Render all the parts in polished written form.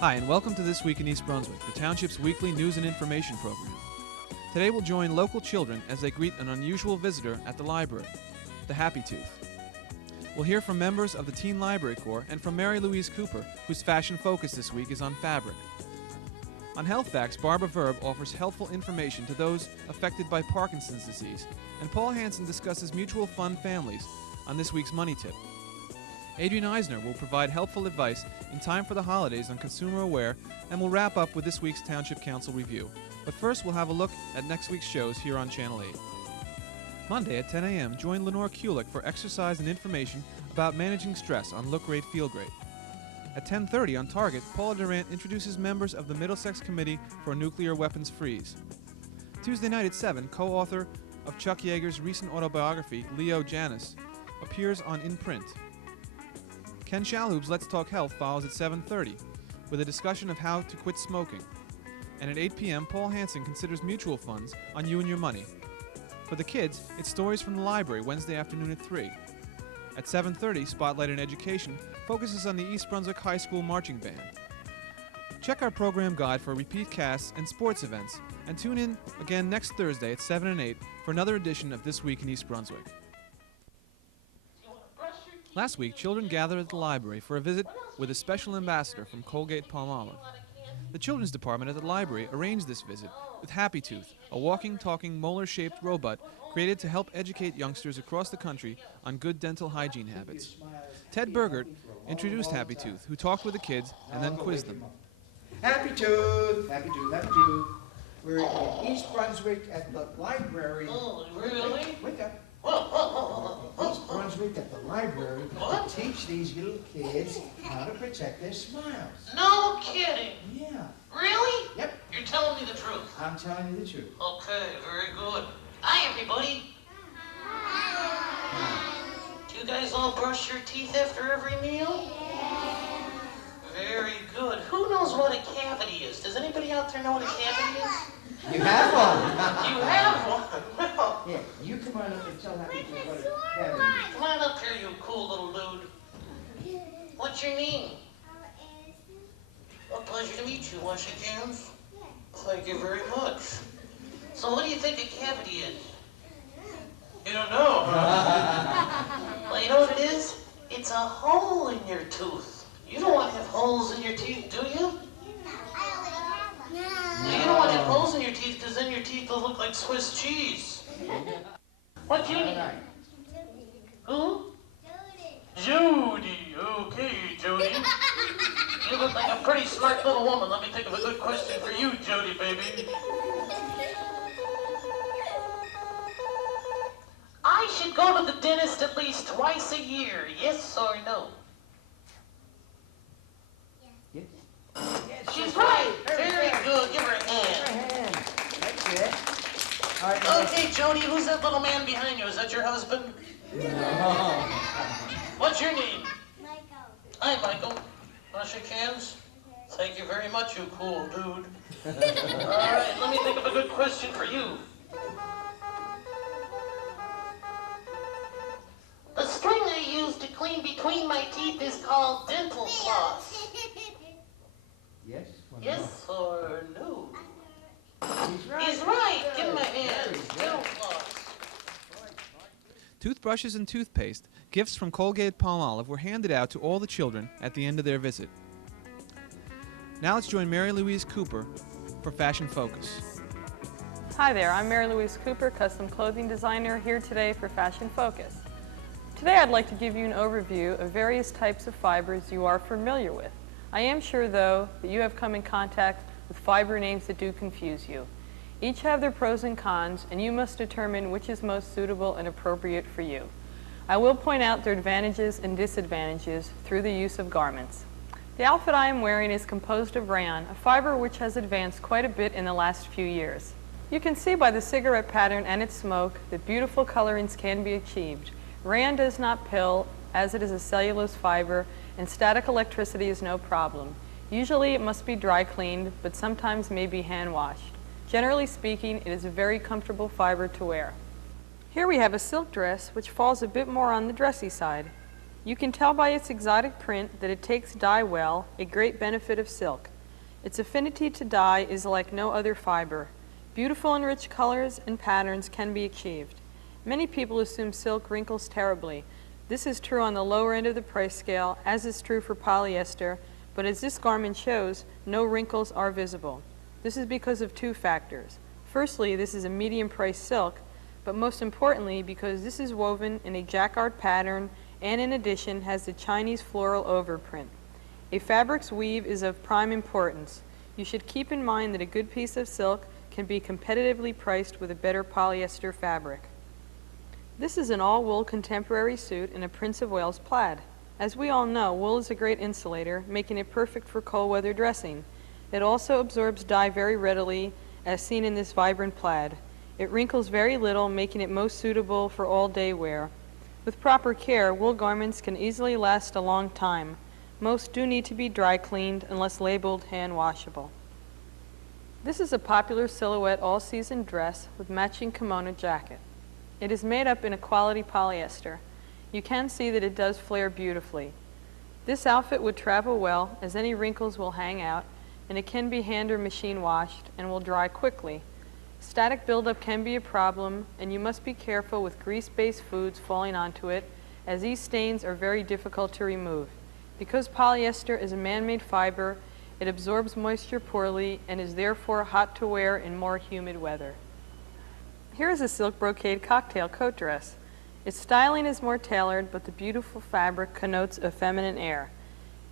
Hi, and welcome to This Week in East Brunswick, the Township's weekly news and information program. Today we'll join local children as they greet an unusual visitor at the library, the Happy Tooth. We'll hear from members of the Teen Library Corps and from Mary Louise Cooper, whose fashion focus this week is on fabric. On Health Facts, Barbara Verb offers helpful information to those affected by Parkinson's disease, and Paul Hansen discusses mutual fund families on this week's Money Tip. Adrian Eisner will provide helpful advice in time for the holidays on Consumer Aware, and we'll wrap up with this week's Township Council review. But first, we'll have a look at next week's shows here on Channel 8. Monday at 10 a.m., join Lenore Kulik for exercise and information about managing stress on Look Great, Feel Great. At 10:30 on Target, Paula Durant introduces members of the Middlesex Committee for a Nuclear Weapons Freeze. Tuesday night at 7, co-author of Chuck Yeager's recent autobiography, Leo Janis, appears on In Print. Ken Shalhoub's Let's Talk Health follows at 7:30 with a discussion of how to quit smoking. And at 8 p.m., Paul Hansen considers mutual funds on You and Your Money. For the kids, it's Stories from the Library, Wednesday afternoon at 3. At 7:30, Spotlight in Education focuses on the East Brunswick High School Marching Band. Check our program guide for repeat casts and sports events, and tune in again next Thursday at 7 and 8 for another edition of This Week in East Brunswick. Last week, children gathered at the library for a visit with a special ambassador from Colgate-Palmolive. The Children's Department at the library arranged this visit with Happy Tooth, a walking, talking, molar-shaped robot created to help educate youngsters across the country on good dental hygiene habits. Ted Bergert introduced Happy Tooth, who talked with the kids and then quizzed them. Happy Tooth, Happy Tooth, Happy Tooth. We're in East Brunswick at the library. Oh, really? Wake up. Whoa. East Brunswick at the library to teach these little kids how to protect their smiles. No kidding. Yeah. Really? Yep. You're telling me the truth. I'm telling you the truth. Okay, very good. Hi, everybody. Do you guys all brush your teeth after every meal? Very good. Who knows what a cavity is? Does anybody out there know what a cavity is? You have one. You have one. Well, Yeah, you come on up and tell Happy Tooth what a cavity is. come on up here, you cool little dude. What's your name? A pleasure to meet you. Wash your hands. Thank you very much. So what do you think a cavity is? You don't know, huh? Well, you know what it is? It's a hole in your tooth. You don't want to have holes in your teeth, do you? You don't want to have holes in your teeth because then your teeth will look like Swiss cheese. What's your name? Who? Jody. Okay, Jody. You look like a pretty smart little woman. Let me think of a good question for you, Jody, baby. I should go to the dentist at least twice a year, yes or no? Yes. She's right. Very good. Give her a hand. Hand. That's it. All right. Okay, Jody, who's that little man behind you? Is that your husband? No. What's your name? Michael. Hi, Michael. Want to shake hands? Thank you very much, you cool dude. All right, let me think of a good question for you. The string I use to clean between my teeth is called dental floss. Yes? Or no? Yes or no? He's right. He's right. Give him a Very hand. good. Dental floss. Toothbrushes and toothpaste, gifts from Colgate-Palmolive, were handed out to all the children at the end of their visit. Now let's join Mary Louise Cooper for Fashion Focus. Hi there, I'm Mary Louise Cooper, custom clothing designer, here today for Fashion Focus. Today I'd like to give you an overview of various types of fibers you are familiar with. I am sure, though, that you have come in contact with fiber names that do confuse you. Each have their pros and cons, and you must determine which is most suitable and appropriate for you. I will point out their advantages and disadvantages through the use of garments. The outfit I am wearing is composed of rayon, a fiber which has advanced quite a bit in the last few years. You can see by the cigarette pattern and its smoke that beautiful colorings can be achieved. Rayon does not pill, as it is a cellulose fiber, and static electricity is no problem. Usually it must be dry cleaned, but sometimes may be hand washed. Generally speaking, it is a very comfortable fiber to wear. Here we have a silk dress which falls a bit more on the dressy side. You can tell by its exotic print that it takes dye well, a great benefit of silk. Its affinity to dye is like no other fiber. Beautiful and rich colors and patterns can be achieved. Many people assume silk wrinkles terribly. This is true on the lower end of the price scale, as is true for polyester, but as this garment shows, no wrinkles are visible. This is because of two factors. Firstly, this is a medium-priced silk, but most importantly because this is woven in a jacquard pattern and in addition has the Chinese floral overprint. A fabric's weave is of prime importance. You should keep in mind that a good piece of silk can be competitively priced with a better polyester fabric. This is an all-wool contemporary suit in a Prince of Wales plaid. As we all know, wool is a great insulator, making it perfect for cold weather dressing. It also absorbs dye very readily, as seen in this vibrant plaid. It wrinkles very little, making it most suitable for all-day wear. With proper care, wool garments can easily last a long time. Most do need to be dry cleaned unless labeled hand washable. This is a popular silhouette all-season dress with matching kimono jacket. It is made up in a quality polyester. You can see that it does flare beautifully. This outfit would travel well as any wrinkles will hang out, and it can be hand or machine washed and will dry quickly. Static buildup can be a problem, and you must be careful with grease-based foods falling onto it, as these stains are very difficult to remove. Because polyester is a man-made fiber, it absorbs moisture poorly and is therefore hot to wear in more humid weather. Here is a silk brocade cocktail coat dress. Its styling is more tailored, but the beautiful fabric connotes a feminine air.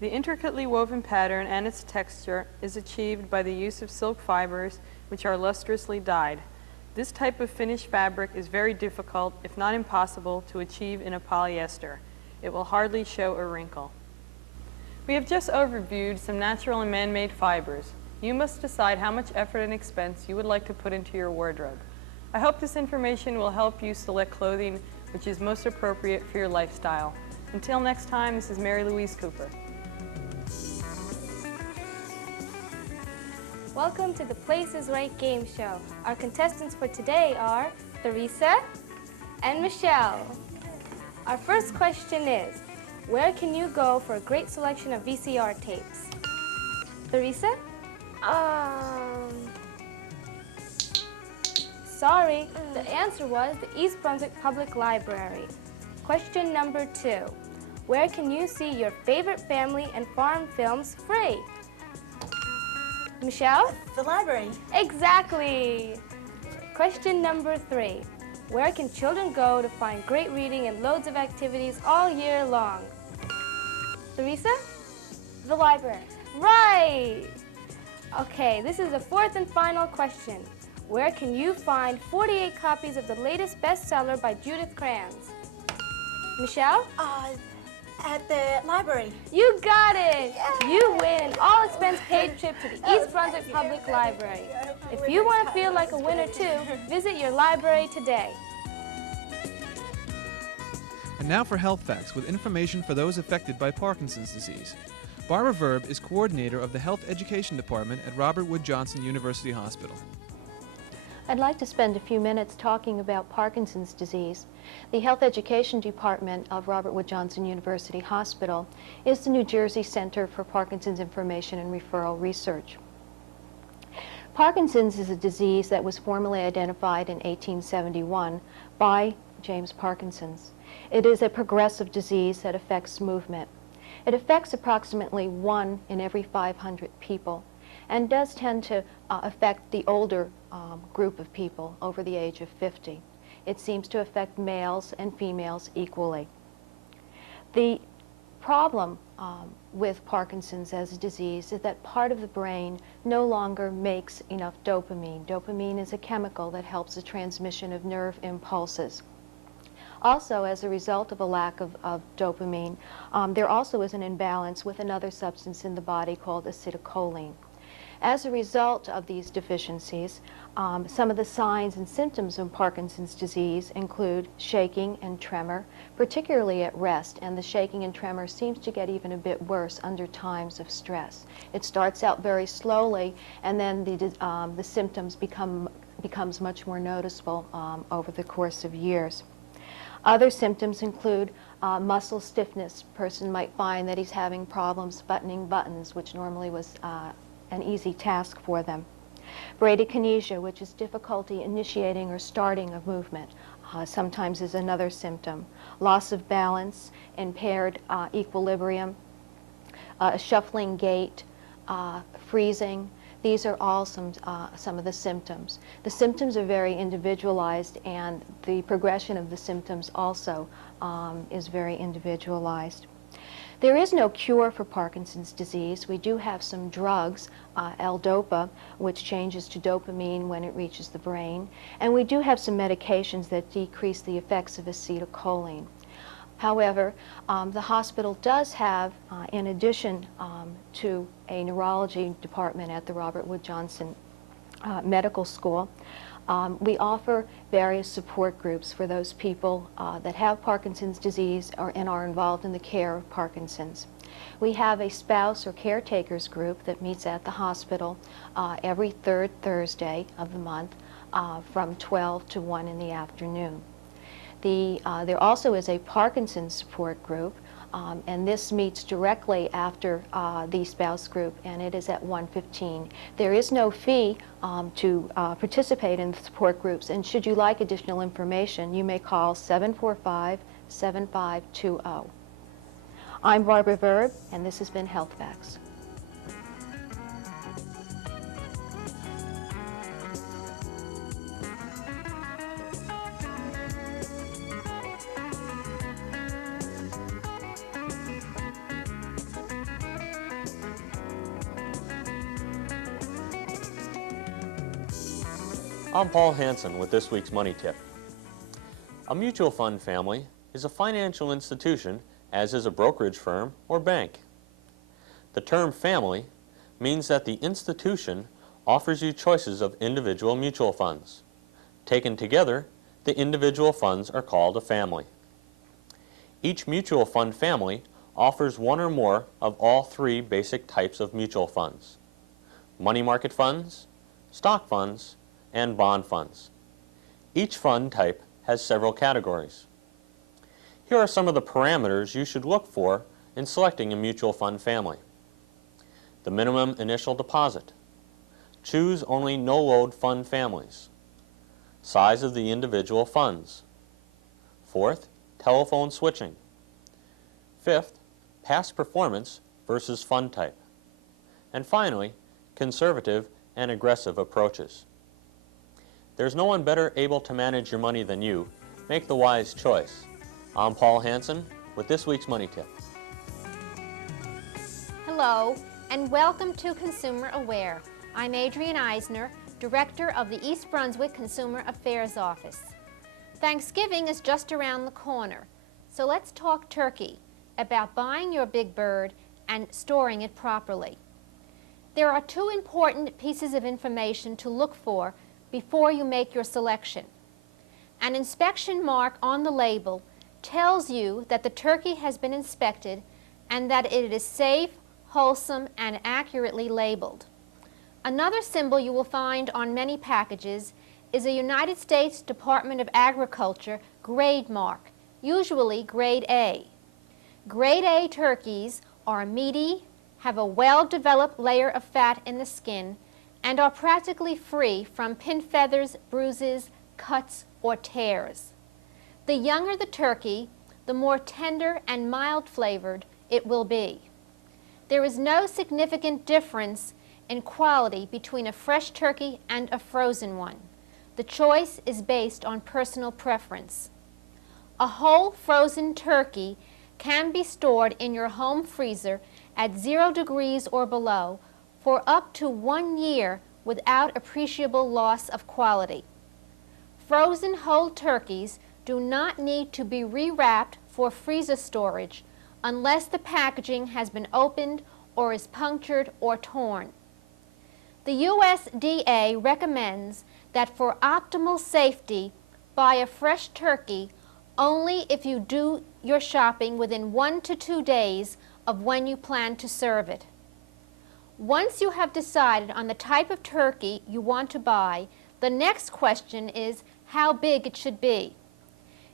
The intricately woven pattern and its texture is achieved by the use of silk fibers, which are lustrously dyed. This type of finished fabric is very difficult, if not impossible, to achieve in a polyester. It will hardly show a wrinkle. We have just overviewed some natural and man-made fibers. You must decide how much effort and expense you would like to put into your wardrobe. I hope this information will help you select clothing which is most appropriate for your lifestyle. Until next time, this is Mary Louise Cooper. Welcome to the Place is Right game show. Our contestants for today are Theresa and Michelle. Our first question is, where can you go for a great selection of VCR tapes? Theresa? Sorry, the answer was the East Brunswick Public Library. Question number 2. Where can you see your favorite family and farm films free? Michelle? The library. Exactly. Question number 3. Where can children go to find great reading and loads of activities all year long? Theresa? The library. Right. Okay, this is the fourth and final question. Where can you find 48 copies of the latest bestseller by Judith Krantz? Michelle? At the library. You got it! Yay! You win an all-expense-paid trip to the East Brunswick Public Library. If you want to feel like a winner too, visit your library today. And now for health facts with information for those affected by Parkinson's disease. Barbara Verb is coordinator of the Health Education Department at Robert Wood Johnson University Hospital. I'd like to spend a few minutes talking about Parkinson's disease. The Health Education Department of Robert Wood Johnson University Hospital is the New Jersey Center for Parkinson's Information and Referral Research. Parkinson's is a disease that was formally identified in 1871 by James Parkinson. It is a progressive disease that affects movement. It affects approximately 1 in every 500 people and does tend to affect the older group of people over the age of 50. It seems to affect males and females equally. The problem with Parkinson's as a disease is that part of the brain no longer makes enough dopamine. Dopamine is a chemical that helps the transmission of nerve impulses. Also, as a result of a lack of dopamine, there also is an imbalance with another substance in the body called acetylcholine. As a result of these deficiencies, some of the signs and symptoms of Parkinson's disease include shaking and tremor, particularly at rest, and the shaking and tremor seems to get even a bit worse under times of stress. It starts out very slowly, and then the symptoms becomes much more noticeable over the course of years. Other symptoms include Muscle stiffness, person might find that he's having problems buttoning buttons, which normally was an easy task for them. Bradykinesia, which is difficulty initiating or starting a movement, sometimes is another symptom. Loss of balance, impaired equilibrium, a shuffling gait, freezing. These are all some of the symptoms. The symptoms are very individualized, and the progression of the symptoms also is very individualized. There is no cure for Parkinson's disease. We do have some drugs, L-DOPA, which changes to dopamine when it reaches the brain, and we do have some medications that decrease the effects of acetylcholine. However, the hospital does have, in addition to a neurology department at the Robert Wood Johnson Medical School, we offer various support groups for those people that have Parkinson's disease and are involved in the care of Parkinson's. We have a spouse or caretakers group that meets at the hospital every third Thursday of the month from 12 to 1 in the afternoon. There also is a Parkinson's support group, and this meets directly after the spouse group, and it is at 1:15. There is no fee to participate in the support groups, and should you like additional information, you may call 745-7520. I'm Barbara Verb, and this has been Health Facts. I'm Paul Hansen with this week's Money Tip. A mutual fund family is a financial institution, as is a brokerage firm or bank. The term family means that the institution offers you choices of individual mutual funds. Taken together, the individual funds are called a family. Each mutual fund family offers one or more of all three basic types of mutual funds: money market funds, stock funds, and bond funds. Each fund type has several categories. Here are some of the parameters you should look for in selecting a mutual fund family. The minimum initial deposit. Choose only no-load fund families. Size of the individual funds. Fourth, telephone switching. Fifth, past performance versus fund type. And finally, conservative and aggressive approaches. There's no one better able to manage your money than you. Make the wise choice. I'm Paul Hansen with this week's Money Tip. Hello, and welcome to Consumer Aware. I'm Adrienne Eisner, Director of the East Brunswick Consumer Affairs Office. Thanksgiving is just around the corner, so let's talk turkey, about buying your big bird and storing it properly. There are two important pieces of information to look for before you make your selection. An inspection mark on the label tells you that the turkey has been inspected and that it is safe, wholesome, and accurately labeled. Another symbol you will find on many packages is a United States Department of Agriculture grade mark, usually grade A. Grade A turkeys are meaty, have a well-developed layer of fat in the skin, and are practically free from pin feathers, bruises, cuts, or tears. The younger the turkey, the more tender and mild-flavored it will be. There is no significant difference in quality between a fresh turkey and a frozen one. The choice is based on personal preference. A whole frozen turkey can be stored in your home freezer at 0 degrees or below for up to 1 year without appreciable loss of quality. Frozen whole turkeys do not need to be rewrapped for freezer storage unless the packaging has been opened or is punctured or torn. The USDA recommends that for optimal safety, buy a fresh turkey only if you do your shopping within 1 to 2 days of when you plan to serve it. Once you have decided on the type of turkey you want to buy, the next question is how big it should be.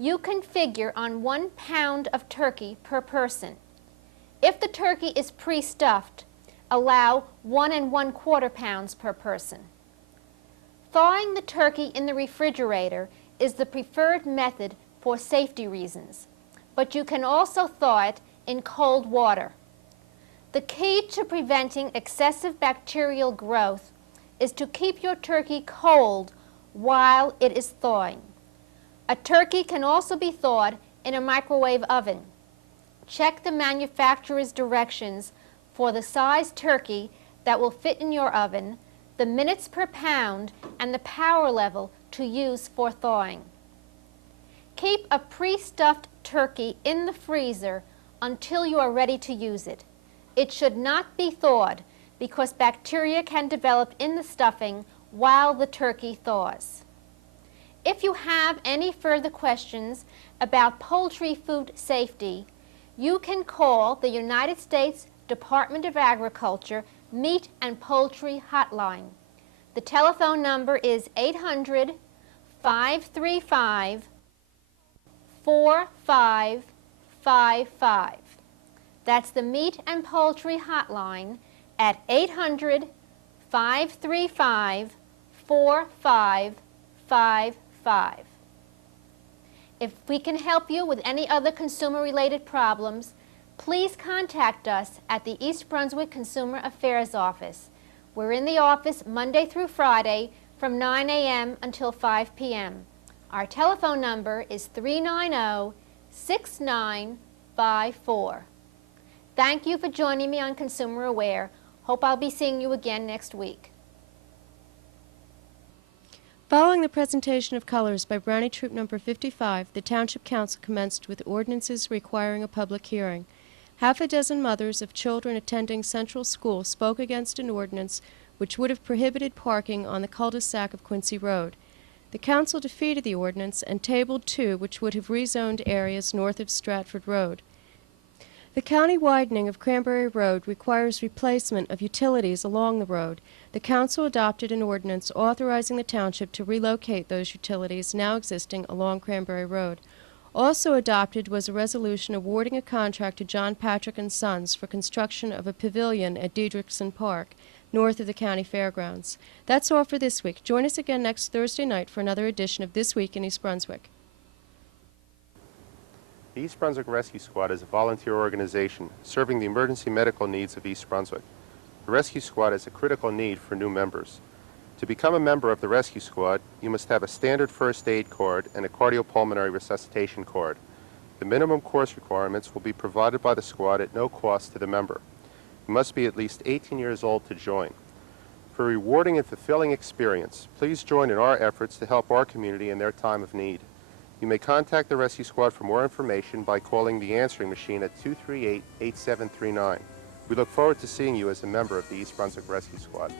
you can figure on 1 pound of turkey per person. If the turkey is pre-stuffed, allow 1 1/4 pounds per person. Thawing the turkey in the refrigerator is the preferred method for safety reasons, but you can also thaw it in cold water. The key to preventing excessive bacterial growth is to keep your turkey cold while it is thawing. A turkey can also be thawed in a microwave oven. Check the manufacturer's directions for the size turkey that will fit in your oven, the minutes per pound, and the power level to use for thawing. Keep a pre-stuffed turkey in the freezer until you are ready to use it. It should not be thawed because bacteria can develop in the stuffing while the turkey thaws. If you have any further questions about poultry food safety, you can call the United States Department of Agriculture Meat and Poultry Hotline. The telephone number is 800-535-4555. That's the Meat and Poultry Hotline at 800-535-4555. If we can help you with any other consumer-related problems, please contact us at the East Brunswick Consumer Affairs Office. We're in the office Monday through Friday from 9 a.m. until 5 p.m. Our telephone number is 390-6954. Thank you for joining me on Consumer Aware. Hope I'll be seeing you again next week. Following the presentation of colors by Brownie Troop Number 55, the Township Council commenced with ordinances requiring a public hearing. Half a dozen mothers of children attending Central School spoke against an ordinance which would have prohibited parking on the cul-de-sac of Quincy Road. The Council defeated the ordinance and tabled two which would have rezoned areas north of Stratford Road. The county widening of Cranberry Road requires replacement of utilities along the road. The Council adopted an ordinance authorizing the Township to relocate those utilities now existing along Cranberry Road. Also adopted was a resolution awarding a contract to John Patrick & Sons for construction of a pavilion at Diedrichson Park, north of the county fairgrounds. That's all for this week. Join us again next Thursday night for another edition of This Week in East Brunswick. The East Brunswick Rescue Squad is a volunteer organization serving the emergency medical needs of East Brunswick. The Rescue Squad is a critical need for new members. To become a member of the Rescue Squad, you must have a standard first aid card and a cardiopulmonary resuscitation card. The minimum course requirements will be provided by the squad at no cost to the member. You must be at least 18 years old to join. For a rewarding and fulfilling experience, please join in our efforts to help our community in their time of need. You may contact the Rescue Squad for more information by calling the answering machine at 238-8739. We look forward to seeing you as a member of the East Brunswick Rescue Squad.